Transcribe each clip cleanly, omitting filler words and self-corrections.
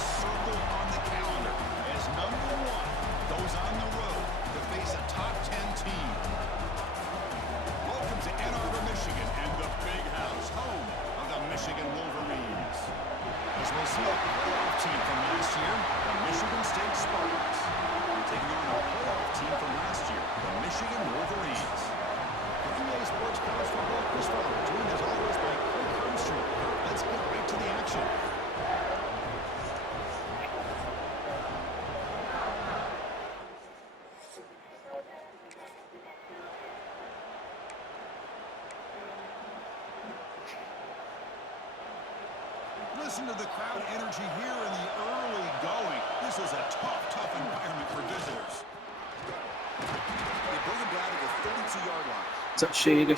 circle on the calendar as number one goes on the road to face a top 10 team. Welcome to Ann Arbor, Michigan, and the Big House, home of the Michigan Wolverines. As we'll see a playoff team from last year, the Michigan State Spartans, taking on a playoff team from last year, the Michigan Wolverines. For EA Sports College Football, Chris Farley, joined as always by Kirk Armstrong. Let's get right to the action. Listen to the crowd energy here in the early going. This is a tough environment for visitors. They bring him down to the 32-yard line. She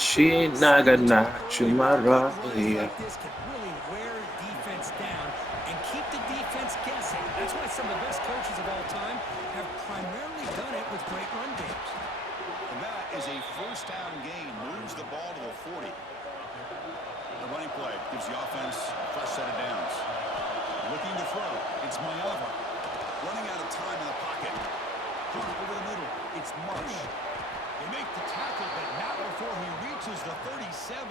Nagana Chumara. This can really wear defense down and keep the defense guessing. That's why some of the best coaches of all time have primarily done it with great run games. And that is a first down gain. Moves the ball to the 40. The running play gives the offense a fresh set of downs. Looking to throw. It's Mayava. Running out of time in the pocket. Over the middle. It's Marsh. They make the tackle, but not before he reaches the 37.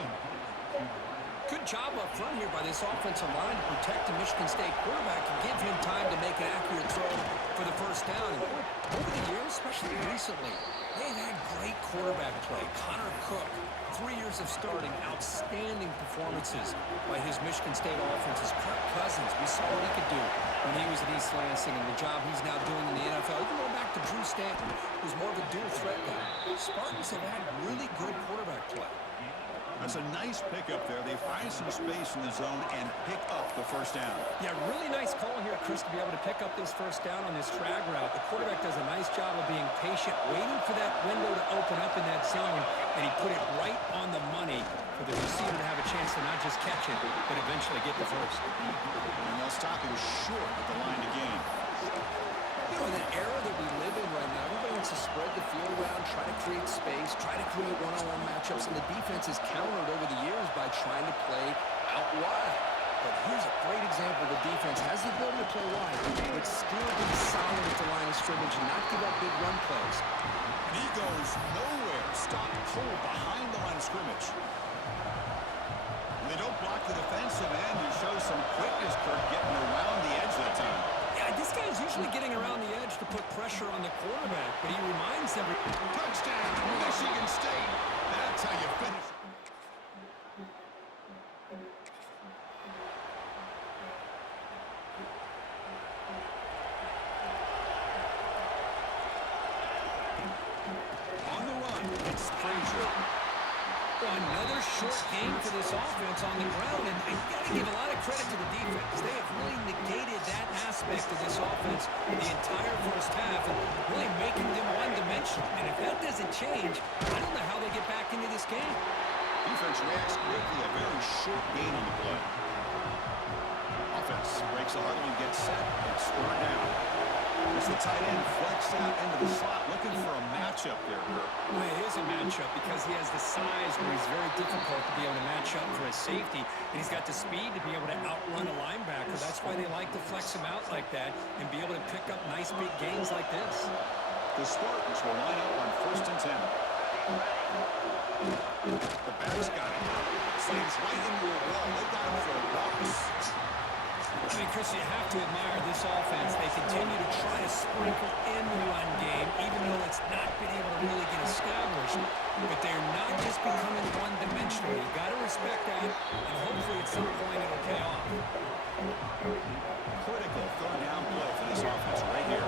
Good job up front here by this offensive line to protect the Michigan State quarterback and give him time to make an accurate throw for the first down. Over the years, especially recently, they've had great quarterback play. Connor Cook, 3 years of starting, outstanding performances by his Michigan State offenses. Kirk Cousins, we saw what he could do when he was at East Lansing and the job he's now doing in the NFL. Even going back to Drew Stanton, who's more of a dual threat guy. Spartans have had really good quarterback play. That's a nice pickup there. They find some space in the zone and pick up the first down. Yeah, really nice call here, Chris, to be able to pick up this first down on this drag route. The quarterback does a nice job of being patient, waiting for that window to open up in that zone, and he put it right on the money for the receiver to have a chance to not just catch it, but eventually get the first. And they'll stop him short at the line to gain. You know, in an era that we live in right now, everybody wants to spread the field around, try to create space, try to create one-on-one matchups, and the defense has countered over the years by trying to play out wide. But here's a great example. The defense has the ability to play wide, but still be solid at the line of scrimmage and not give up big run plays. And he goes nowhere. Stopped cold behind the line of scrimmage. They don't block the defensive end. He shows some quickness, Kirk, getting around the edge that time. Yeah, this guy's usually getting around the edge to put pressure on the quarterback, but he reminds everyone. Touchdown, Michigan State. That's how you finish. On the run, it's Frazier. Another short game for this offense on the ground, and you got to give a lot of credit to the defense. They have really negated that aspect of this offense the entire first half and really making them one-dimensional. And if that doesn't change, I don't know how they get back into this game. Defense reacts quickly, a very short gain on the play. Offense breaks the huddle and gets set. It's third down. As the tight end flex out into the slot, looking for a matchup there, Kirk. Well, it is a matchup because he has the size where he's very difficult to be able to match up for a safety, and he's got the speed to be able to outrun a linebacker. That's why they like to flex him out like that and be able to pick up nice big gains like this. The Spartans will line up on 1st and 10. The back's got it. Slams right into a wall. They got him for a loss. I mean, Chris, you have to admire this offense. They continue to try to sprinkle in the run game, even though it's not been able to really get established. But they're not just becoming one-dimensional. You've got to respect that, and hopefully at some point it'll pay off. Critical third down play for this offense right here.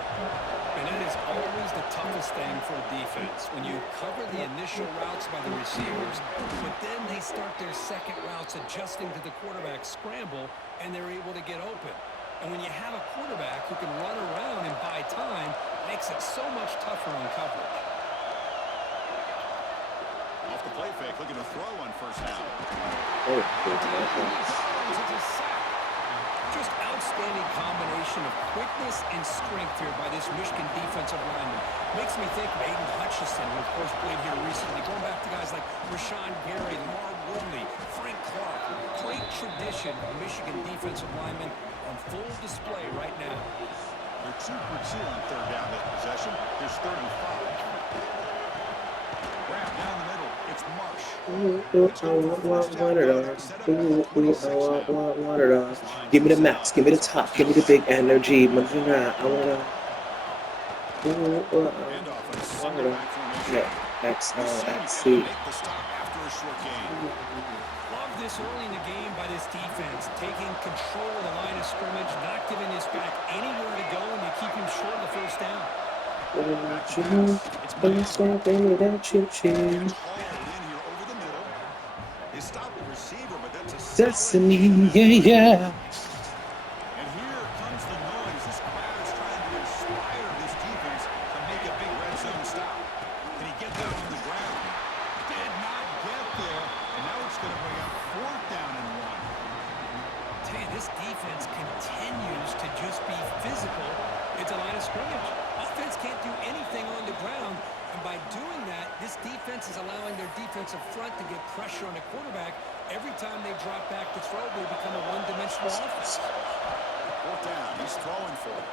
And that is always the toughest thing for a defense, when you cover the initial routes by the receivers, but then they start their second routes adjusting to the quarterback scramble, and they're able to get open. And when you have a quarterback who can run around and buy time, it makes it so much tougher on coverage. Off the play fake, looking to throw on 1st down. Oh, Just outstanding combination combination of quickness and strength here by this Michigan defensive lineman. Makes me think of Aiden Hutchinson, who of course played here recently. Going back to guys like Rashawn Gary, Lamar Woodley, Frank Clark. Great tradition of Michigan defensive linemen on full display right now. They're 2 for 2 on third down this possession. There's 35. Grab down the middle. It's Marsh. Want it all. Want it all. Give me the max, give me the top, give me the big energy. I want it all. Handoff and a single back formation. Yeah, XL, Make XC. the stop after a short gain. Love this early in the game by this defense, taking control of the line of scrimmage, not giving this back anywhere to go, and they keep him short of the first down. Give me that chip Gets chip. hauled in here over the middle. They stop the receiver, but that's a solid Destiny, defense. yeah. And here comes the noise. This crowd is trying to inspire this defense to make a big red zone stop. Can he get that on the ground? Did not get there. And now it's going to bring up 4th down and 1. Tell you, this defense continues to just be physical at the line of scrimmage. Offense can't do anything on the ground, and by doing that, this defense is allowing their defensive front to get pressure on the quarterback. Every time they drop back to throw, they become a one-dimensional offense. 4th down. He's throwing for it.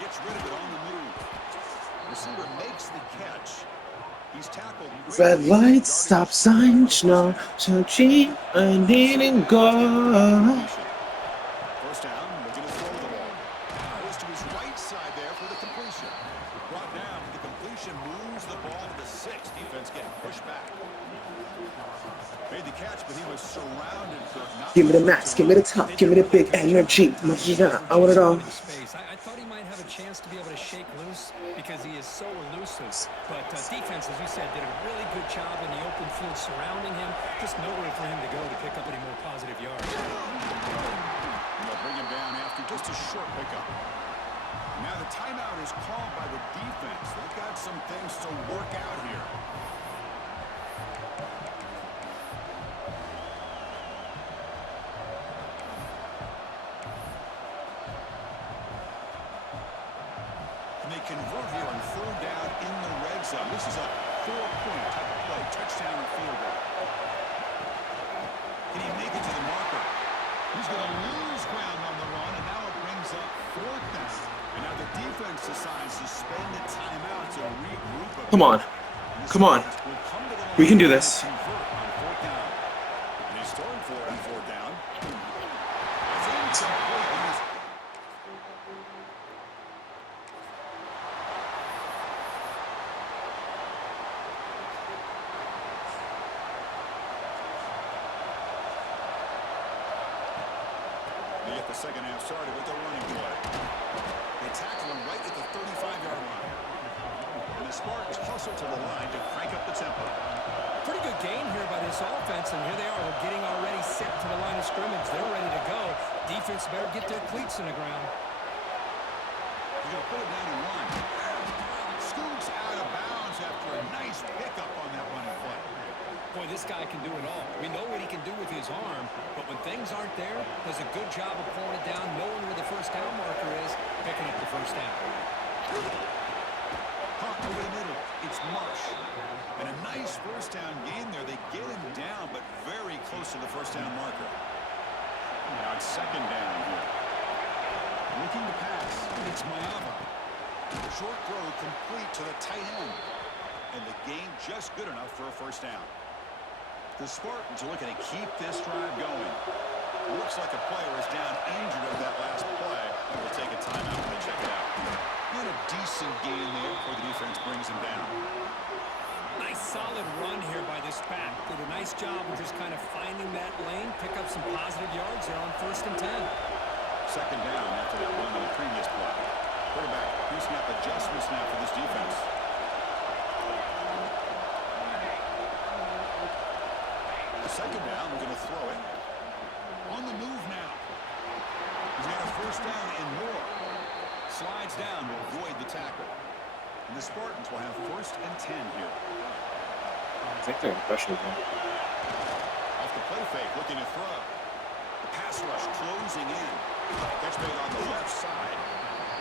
Gets rid of it on the move. Receiver makes the catch. He's tackled. Red lights, stop signs, no searching, I didn't go. First down, looking to throw the ball. Goes to his right side there for the completion. Brought down, the completion moves the ball to the 6. Defense getting pushed back. Made the catch, but he was surrounded. Give me the max, give me the top, give me the big energy. I want it all. I thought he might have a chance to be able to shake loose because he is so elusive. But defense, as you said, did a really good job in the open field surrounding him. Just nowhere for him to go to pick up any more positive yards. They'll bring him down after just a short pickup. Now the timeout is called by the defense. They've got some things to work out here. And they convert here on 3rd down in the red zone. This is a 4-point type of play. Touchdown or field goal. Can he make it to the marker? He's going to lose ground on the run, and now it brings up 4th down. And now the defense decides to spend a timeout to regroup. Come on, come on. We can do this. Convert on 4th down. And he's throwing for it on 4th down. It's incomplete. They get the second half started with a running play. They tackle him right at the 35-yard line. And the Spartans hustle to the line to crank up the tempo. Pretty good game here by this offense, and here they are. They're getting already set to the line of scrimmage. They're ready to go. Defense better get their cleats in the ground. He's going to put it down to 1. Scoots out of bounds after a nice pickup on that running play. Boy, this guy can do it all. We know what he can do with his arm, but when things aren't there, does a good job of pulling it down, knowing where the first down marker is, picking up the first down. Hawk over the middle. It's Marsh. And a nice first down gain there. They get him down, but very close to the first down marker. Now it's 2nd down here. Looking to pass. It's Mayava. Short throw complete to the tight end. And the gain just good enough for a first down. The Spartans are looking to keep this drive going. Looks like a player is down injured on that last play. And we'll take a timeout when they check it out. Not a decent gain there before the defense brings him down. Nice solid run here by this back. Did a nice job of just kind of finding that lane, pick up some positive yards there on 1st and 10. 2nd down after that run on the previous play. Quarterback piecing up adjustments now for this defense. The 2nd down, we're going to throw it. On the move now. He's got a first down and more. Slides down to avoid the tackle. And the Spartans will have 1st and 10 here. I think they're in pressure again. Off the play fake, looking to throw. The pass rush closing in. Catch made on the left side.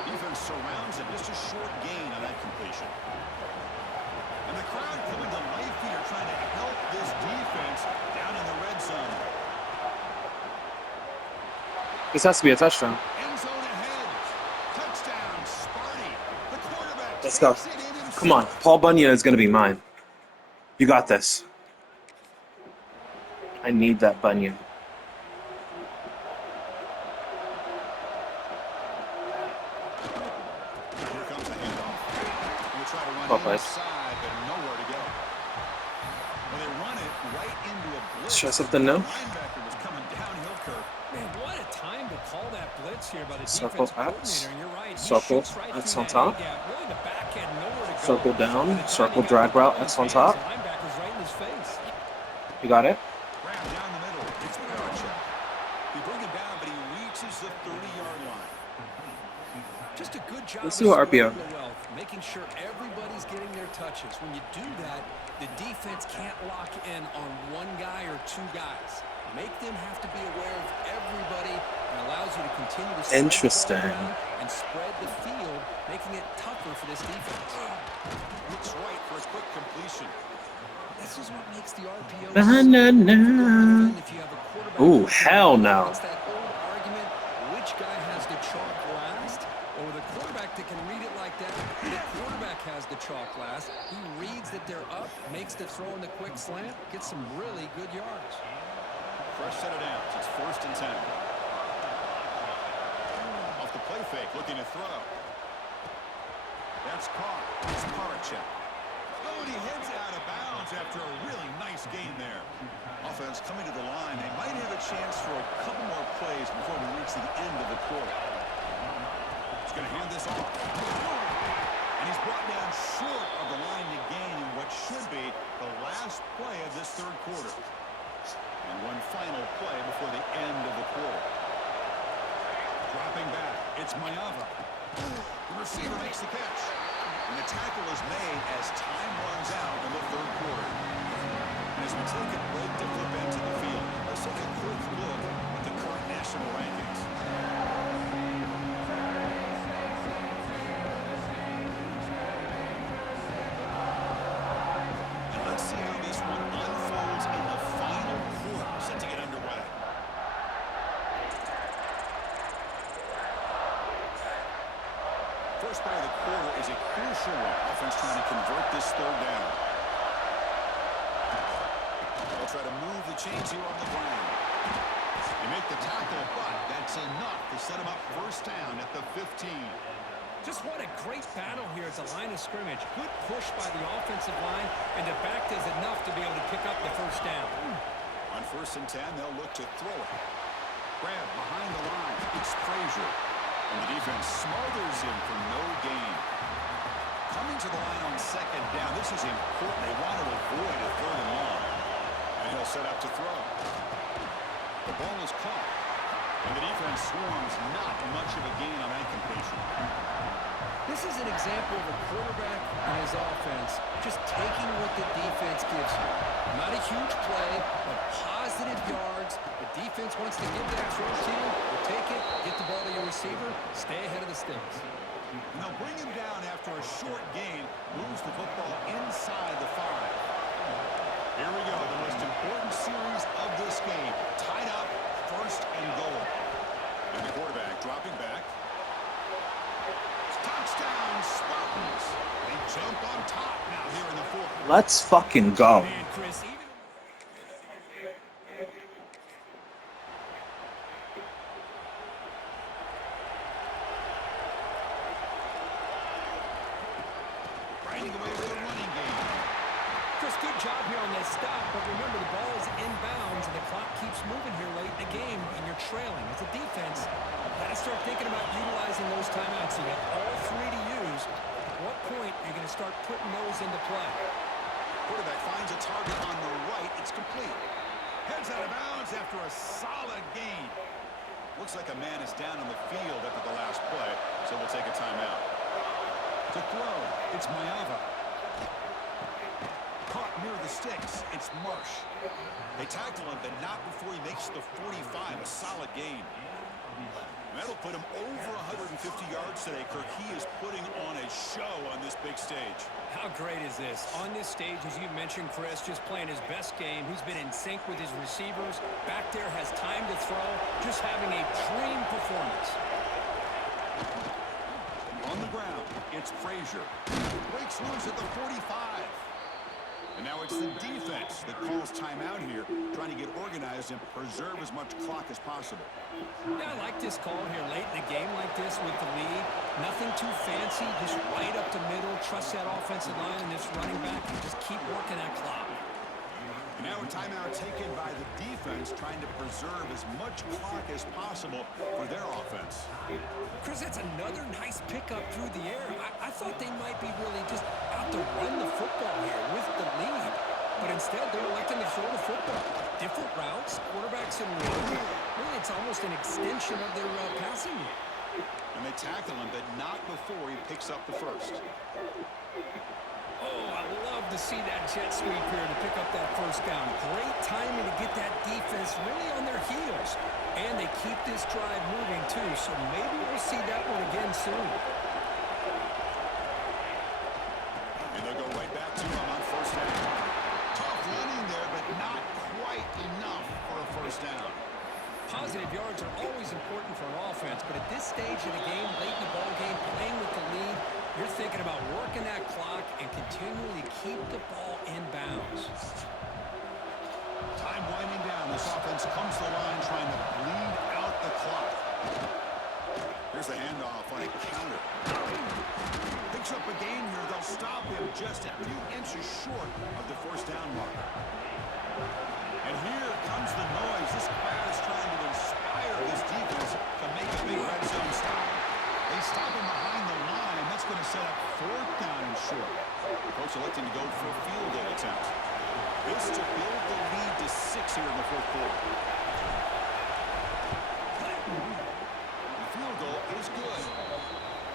Defense surrounds it. Just a short gain on that completion. And the crowd coming to life here, trying to help this defense down in the red zone. This has to be a touchdown. End zone ahead. Touchdown, Sparty. The quarterback Let's go. takes it in himself. Come on. Paul Bunyan is going to be mine. You got this. I need that Bunyan. Here comes the handoff. We'll try to run Well played. inside, but nowhere to go. Well, they run it right into a blitz. Let's try something new. The linebacker was coming downhill curve. Man, what a time to call that blitz here by the Circle defense X. coordinator. And you're right. He Circle shoots right X through on that top. A-gap. Really, the back had nowhere to go. Circle down. By the time Circle he got drag the ball route in X his on hands, top. the linebacker's right in his face. You got it? Grab down the middle. It's Belichick. He bring him down, but he reaches the 30-yard line. Just a good job Let's of do our RPO. spreading the wealth, making sure everybody's getting their touches. When you do that, the defense can't lock in on one guy or two guys. Make them have to be aware of everybody and allows you to continue to spread the ball Interesting. around and spread the field, making it tougher for this defense. Looks right for a quick completion. This is what makes the RPO so Banana. difficult to defend if you have a quarterback Ooh, who can hell run. no. It's that old argument, which guy has the chalk last? Or the quarterback that can read it like that, the quarterback has the chalk last. He reads that they're up, makes the throw in the quick slant, gets some really good yards. Fresh set of downs. It's 1st and 10. Off the play fake, looking to throw. That's caught. It's Belichick. Oh, and he heads out of bounds after a really nice gain there. Offense coming to the line. They might have a chance for a couple more plays before we reach the end of the quarter. He's going to hand this off. And he's brought down short of the line to gain in what should be the last play of this third quarter. And one final play before the end of the quarter. Dropping back, it's Mayava. The receiver makes the catch. And the tackle is made as time runs out in the third quarter. And as we take a break to flip into the field, let's take a quick look at the current national rankings. And let's see how this one unfolds in the final quarter, set to get underway. First play of the quarter is a crucial one. Offense trying to convert this third down. They'll try to move the chains here on the ground. They make the tackle, but that's enough to set them up 1st down at the 15. Just what a great battle here at the line of scrimmage. Good push by the offensive line, and the back does enough to be able to pick up the 1st down. On 1st and 10, they'll look to throw it. Grab behind the line. It's Frazier. And the defense smothers him for no gain. Coming to the line on 2nd down. This is important. They want to avoid a 3rd and long. And he'll set up to throw. The ball is caught. And the defense swarms not much of a gain on that completion. This is an example of a quarterback and his offense just taking what the defense gives you. Not a huge play, but positive yards. The defense wants to give that throw to you. You take it, get the ball to your receiver, stay ahead of the sticks. And they'll bring him down after a short gain. Moves the football inside the 5. Here we go, the most important series of this game. Tied up, 1st and goal. And the quarterback dropping back. Touchdown, Spartans. They jump on top now here in the 4th. Let's fucking go. Man, Chris, even Grinding away with a running game. Chris, good job here on that stop, but remember the ball is inbounds and the clock keeps moving here late in the game and you're trailing. As a defense, gotta start thinking about utilizing those timeouts. You got all 3 to use. At what point are you going to start putting those into play? Quarterback finds a target on the right. It's complete. Heads out of bounds after a solid gain. Looks like a man is down on the field after the last play, so we'll take a timeout. To throw, it's Mayava. Caught near the sticks, it's Marsh. They tackle him, but not before he makes the 45, a solid gain. That'll put him over 150 yards today, Kirk. He is putting on a show on this big stage. How great is this? On this stage, as you mentioned, Chris, just playing his best game. He's been in sync with his receivers. Back there, has time to throw. Just having a dream performance. On the ground, it's Frazier. Breaks loose at the 45. And now it's the defense that calls timeout here, trying to get organized and preserve as much clock as possible. Yeah, I like this call here late in the game like this with the lead. Nothing too fancy, just right up the middle. Trust that offensive line and this running back and just keep working that clock. And now a timeout taken by the defense, trying to preserve as much clock as possible for their offense. Chris, that's another nice pickup through the air. I thought they might be really just out to run the football here with the lead. But instead, they're electing to throw the football. Different routes, quarterbacks in row. Really, it's almost an extension of their passing game. And they tackle him, but not before he picks up the first. Oh, I love to see that jet sweep here to pick up that first down. Great timing to get that defense really on their heels. And they keep this drive moving, too, so maybe we'll see that one again soon. And they'll go right back to him on first down. Tough running there, but not quite enough for a first down. Positive yards are always important for an offense, but at this stage of the game, late in the ball game, playing with the lead, you're thinking about working that clock and continually keep the ball in bounds. Time winding down. This offense comes to the line trying to bleed out the clock. Here's the handoff on a counter. Picks up a gain here. They'll stop him just a few inches short of the first down mark. And here comes the noise. This crowd is trying to inspire this defense to make a big red zone stop. They stop him behind the line. That's going to set up fourth down and short. The coach electing to go for a field goal attempt. This to build the lead to 6 here in the fourth quarter. The field goal is good.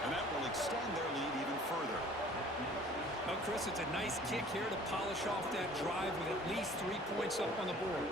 And that will extend their lead even further. Well, Chris, it's a nice kick here to polish off that drive with at least 3 points up on the board.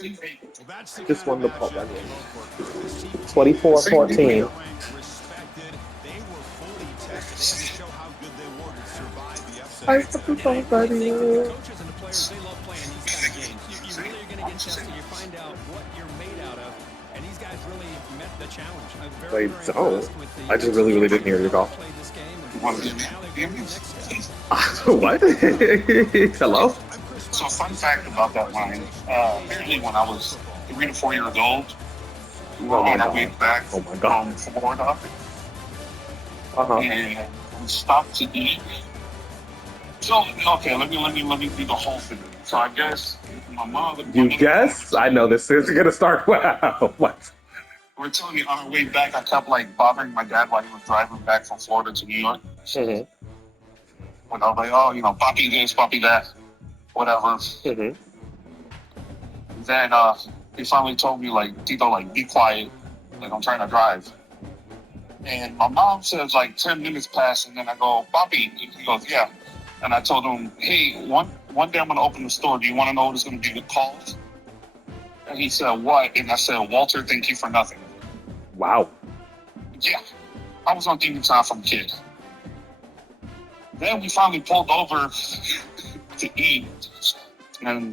Well, that's the Just won the ball, matchup. Daniel. This team 24-14. respected. They were fully tested. They had to show how good they were to survive the upset. I fucking thought that The you. coaches and the players, they love playing these kind of games. You really are going to get tested. You find out what you're made out of. And these guys really met the challenge. I'm very, Wait, very oh. impressed with the I just really didn't hear your call. played this game, and now they're going to the next step. What? Hello? So, fun fact about that line. Apparently, when I was 3 to 4 years old, we were on our way back Oh my God. from Florida, Uh-huh. and we stopped to eat. So, okay, let me do the whole thing. So, I guess my mom. You guess? I know this is gonna start well. What? We're telling me on our way back, I kept like bothering my dad while he was driving back from Florida to New York. Mm-hmm. When I was like, oh, poppy this, poppy that, whatever. Mm-hmm. Then he finally told me, like, Tito, like, be quiet. Like, I'm trying to drive. And my mom says, like, 10 minutes pass, and then I go, Papi. He goes, yeah. And I told him, hey, one day I'm going to open the store. Do you want to know what it's going to be called? And he said, what? And I said, Walter, thank you for nothing. Wow. Yeah. I was on demon time from a kid. Then we finally pulled over to eat. And